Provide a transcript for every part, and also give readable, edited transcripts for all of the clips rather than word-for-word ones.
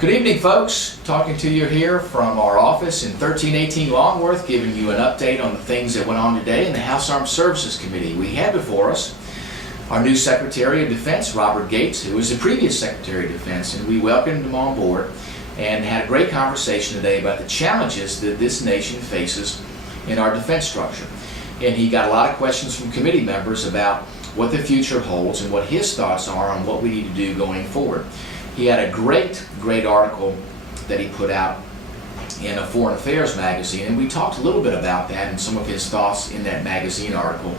Good evening, folks. Talking to you here from our office in 1318 Longworth, giving you an update on the things that went on today in the House Armed Services Committee. We have before us our new Secretary of Defense, Robert Gates, who was the previous Secretary of Defense, and we welcomed him on board and had a great conversation today about the challenges that this nation faces in our defense structure. And he got a lot of questions from committee members about what the future holds and what his thoughts are on what we need to do going forward. He had a great article that he put out in a Foreign Affairs magazine, and we talked a little bit about that and some of his thoughts in that magazine article,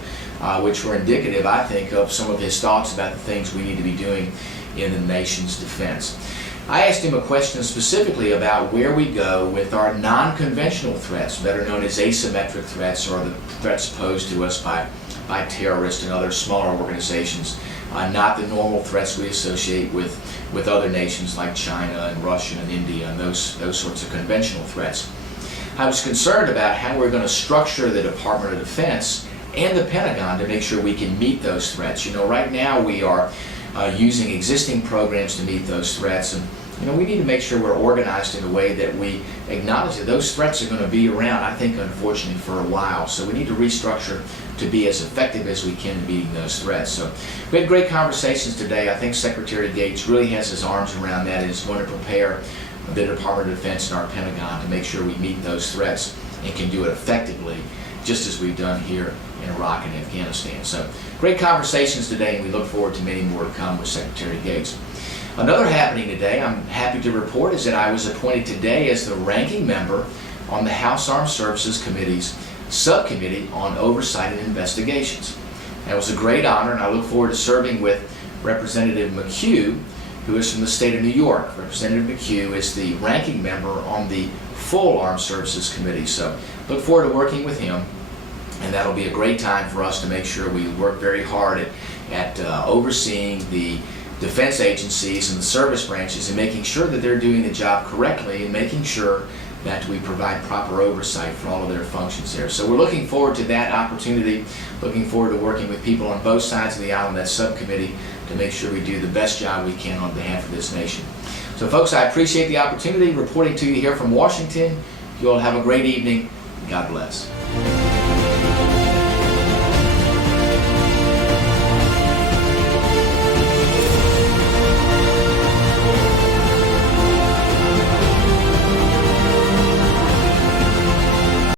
which were indicative, I think, of some of his thoughts about the things we need to be doing in the nation's defense. I asked him a question specifically about where we go with our non-conventional threats, better known as asymmetric threats, or the threats posed to us by terrorists and other smaller organizations, not the normal threats we associate with other nations like China and Russia and India and those sorts of conventional threats. I was concerned about how we're going to structure the Department of Defense and the Pentagon to make sure we can meet those threats. You know, right now we are using existing programs to meet those threats, and we need to make sure we're organized in a way that we acknowledge that those threats are going to be around, I think, unfortunately, for a while. So we need to restructure to be as effective as we can in meeting those threats. So we had great conversations today. I think Secretary Gates really has his arms around that and is going to prepare the Department of Defense and our Pentagon to make sure we meet those threats and can do it effectively, just as we've done here in Iraq and Afghanistan. So great conversations today, and we look forward to many more to come with Secretary Gates. Another happening today, I'm happy to report, is that I was appointed today as the ranking member on the House Armed Services Committee's Subcommittee on Oversight and Investigations. That was a great honor, and I look forward to serving with Representative McHugh, who is from the state of New York. Representative McHugh is the ranking member on the full Armed Services Committee, so look forward to working with him, and that'll be a great time for us to make sure we work very hard at overseeing the defense agencies and the service branches and making sure that they're doing the job correctly and making sure that we provide proper oversight for all of their functions there. So we're looking forward to that opportunity, looking forward to working with people on both sides of the aisle in that subcommittee to make sure we do the best job we can on behalf of this nation. So folks, I appreciate the opportunity reporting to you here from Washington. You all have a great evening. God bless.